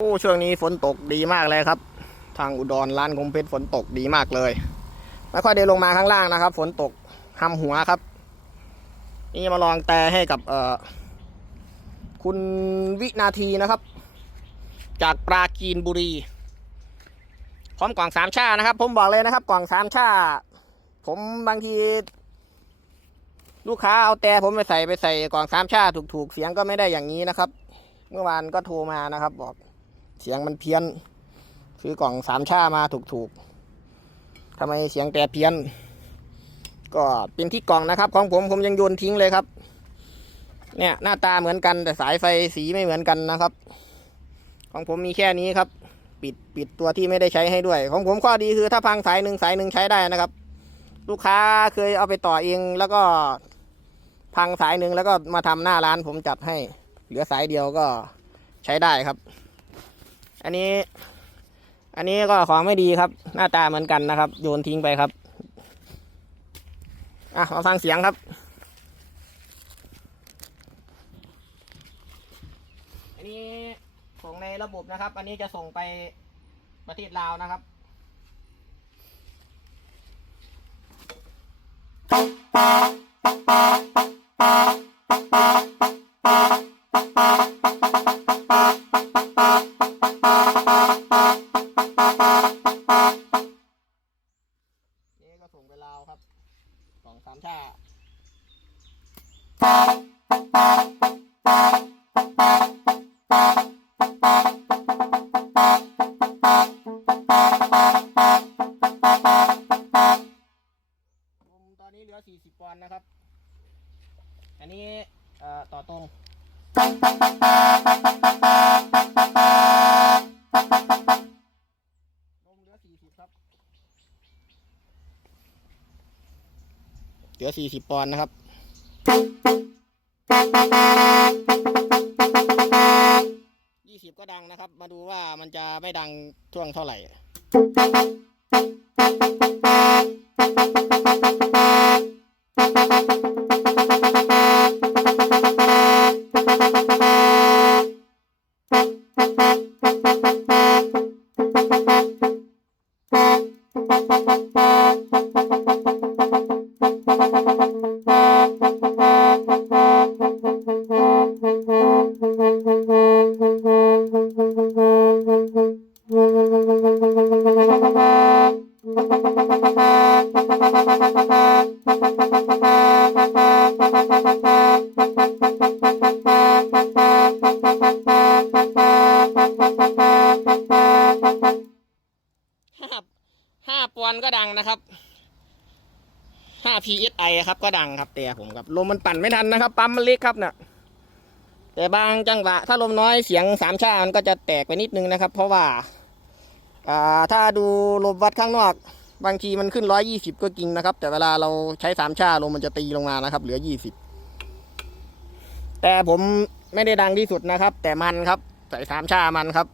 โอ้ช่วงนี้ฝนตกดีมากเลยครับ ทางอุดรร้านคมเพชรฝนตกดีมากเลยไม่ค่อยได้ลงมาข้างล่างนะครับ ฝนตกห้ำหัวครับ นี่มาลองแต่ให้กับเอ่อคุณวินาทีนะครับ จากปราจีนบุรี พร้อมกล่องสามชานะครับ ผมบอกเลยนะครับ กล่องสามชาผมบางที ลูกค้าเอาแต่ผมไปใส่ไปใส่กล่องสามชาถูกๆเสียงก็ไม่ได้อย่างนี้นะครับ เมื่อวานก็โทรมานะครับบอก เสียงมันเพี้ยน ซื้อกล่องสามชามาถูกๆทำไมเสียงแต่เพี้ยน ก็เป็นที่กล่องนะครับ ของผมผมยังโยนทิ้งเลยครับ เนี่ยหน้าตาเหมือนกันแต่สายไฟสีไม่เหมือนกันนะครับ ของผมมีแค่นี้ครับ ปิดปิดตัวที่ไม่ได้ใช้ให้ด้วย ของผมข้อดีคือถ้าพังสายหนึ่งสายหนึ่งใช้ได้นะครับ ลูกค้าเคยเอาไปต่อเองแล้วก็พังสายหนึ่งแล้วก็มาทำหน้าร้านผมจัดให้ เหลือสายเดียวก็ใช้ได้ครับ อันนี้ อันนี้ก็ของไม่ดีครับ หน้าตาเหมือนกันนะครับ โยนทิ้งไปครับอะมาฟังเสียงครับ อันนี้ส่งในระบบนะครับ อันนี้จะส่งไปประเทศลาวนะครับ นี่ก็ส่งไปลาวครับสองสามชาผมตอนนี้เหลือ40ปอนด์นะครับ อันนี้เอ่อต่อตรง เหลือ 40 ปอนด์นะครับ 20 ก็ดังนะครับ มาดูว่ามันจะไม่ดังช่วงเท่าไหร่ ห้ ห้าปอนด์ก็ดังนะครับห้า psi ครับก็ดังครับแต่ผมครับลมมันปั่นไม่ทันนะครับ ปั๊มมันเล็กครับเนี่ยแต่บางจังหวะ ถ้าลมน้อยเสียงสามชามันก็จะแตกไปนิดนึงนะครับ เพราะว่าอ่าถ้าดูลมวัดข้างนอก บางทีมันขึ้นร้อยยี่สิบก็จริงนะครับ แต่เวลาเราใช้สามชาลมมันจะตีลงมานะครับ เหลือยี่สิบแต่ผมไม่ได้ดังที่สุดนะครับ แต่มันครับ ใส่สามชามันครับ